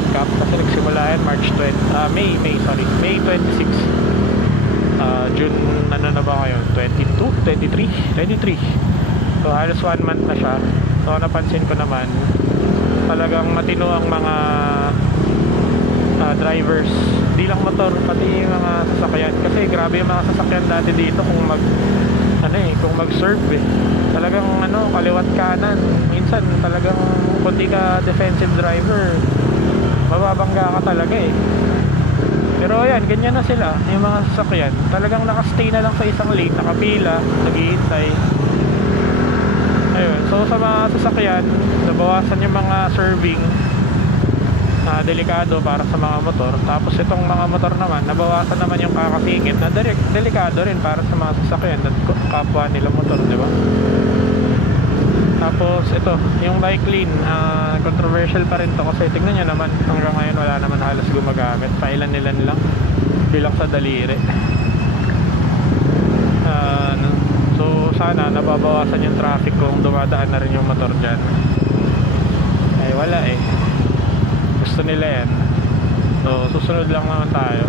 NCAP kasi nagsimula yan March 20, May 26. June ano na ba ngayon? 22, 23, 23. So halos 1 month na siya. So napansin ko naman talagang matino ang mga drivers, di lang motor, pati yung mga sasakyan. Kasi grabe yung mga sasakyan dati dito kung kung mag-serve talagang kaliwat kanan. Minsan talagang kung di ka defensive driver, mababangga ka talaga Pero ayan, ganyan na sila yung mga sasakyan. Talagang nakastay na lang sa isang lane, nakapila, naghihintay. Ayun, so sa mga sasakyan, nabawasan yung mga serving na delikado para sa mga motor. Tapos itong mga motor naman, nabawasan naman yung kakasingit na delikado rin para sa mga sasakyan at kapwa nila motor, di ba? Tapos ito, yung bike lane, controversial pa rin to kasi tingnan nyo naman, hanggang ngayon wala naman halos gumagamit. Pailan-ilan lang, bilang sa daliri. So sana nababawasan yung traffic kung dumadaan na rin yung motor dyan. Ay wala gusto nila yan. So susunod lang naman tayo.